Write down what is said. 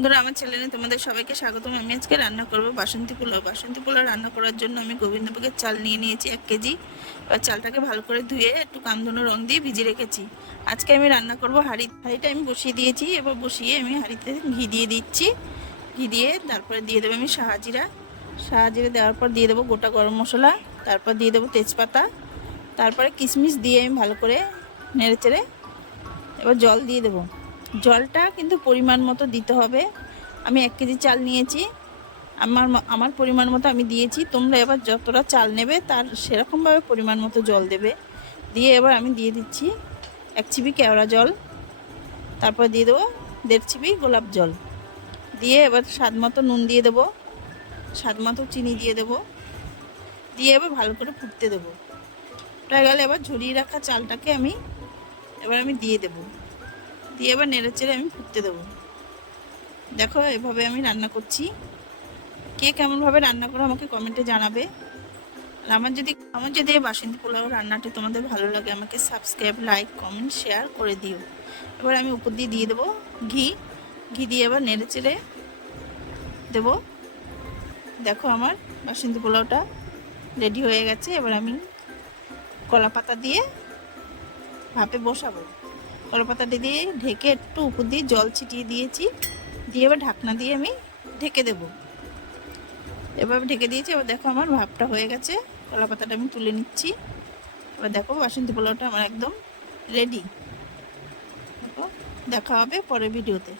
বন্ধুরা, আমার চ্যানেলে তোমাদের সবাইকে স্বাগতম। আমি আজকে রান্না করব বাসন্তী পোলাও। বাসন্তী পোলাও রান্না করার জন্য আমি গোবিন্দভোগের চাল নিয়ে নিয়েছি 1 কেজি। এবার চালটাকে ভালো করে ধুয়ে একটু কামধুনো রং দিয়ে ভিজিয়ে রেখেছি। আজকে আমি রান্না করব হাঁড়িটা আমি বসিয়ে দিয়েছি। এবার বসিয়ে আমি হাঁড়িতে ঘি দিয়ে দিচ্ছি। ঘি দিয়ে তারপরে দিয়ে দেবো আমি শাহজিরা দেওয়ার পর দিয়ে দেবো গোটা গরম মশলা, তারপর দিয়ে দেবো তেজপাতা, তারপরে কিশমিশ দিয়ে আমি ভালো করে নেড়ে চেড়ে এবার জল দিয়ে দেবো। জলটা কিন্তু পরিমাণ মতো দিতে হবে। আমি 1 কেজি চাল নিয়েছি, আমার পরিমাণ মতো আমি দিয়েছি। তোমরা এবার যতটা চাল নেবে তার সেরকমভাবে পরিমাণ মতো জল দেবে। দিয়ে এবার আমি দিয়ে দিচ্ছি 1 চিবি কেওড়া জল, তারপর দিয়ে দেবো 1.5 চিবি গোলাপ জল। দিয়ে এবার স্বাদ মতো নুন দিয়ে দেবো, স্বাদ মতো চিনি দিয়ে দেবো। দিয়ে এবার ভালো করে ফুটতে দেবো। ফুটে গেলে এবার ঝরিয়ে রাখা চালটাকে আমি দিয়ে দেবো। দিয়ে এবার নেড়ে চেড়ে আমি ফুটতে দেবো। দেখো, এভাবে আমি রান্না করছি। কে কেমনভাবে রান্না করো আমাকে কমেন্টে জানাবে। আর আমার যদি এই বাসন্তী পোলাও রান্নাটি তোমাদের ভালো লাগে, আমাকে সাবস্ক্রাইব, লাইক, কমেন্ট, শেয়ার করে দিও। এবার আমি উপর দিয়ে দেবো ঘি। ঘি দিয়ে এবার নেড়ে চেড়ে দেবো। দেখো, আমার বাসন্তী পোলাওটা রেডি হয়ে গেছে। এবার আমি কলা পাতা দিয়ে ভাপে বসাবো। কলা পাতাটা দিয়ে ঢেকে একটু উপর দিয়ে জল ছিটিয়ে দিয়েছি। দিয়ে এবার ঢাকনা দিয়ে আমি ঢেকে দেবো। এভাবে ঢেকে দিয়েছি। এবার দেখো, আমার ভাপটা হয়ে গেছে। কলা পাতাটা আমি তুলে নিচ্ছি। এবার দেখো, বাসন্তী পোলাওটা আমার একদম রেডি। দেখো, দেখা হবে পরের ভিডিওতে।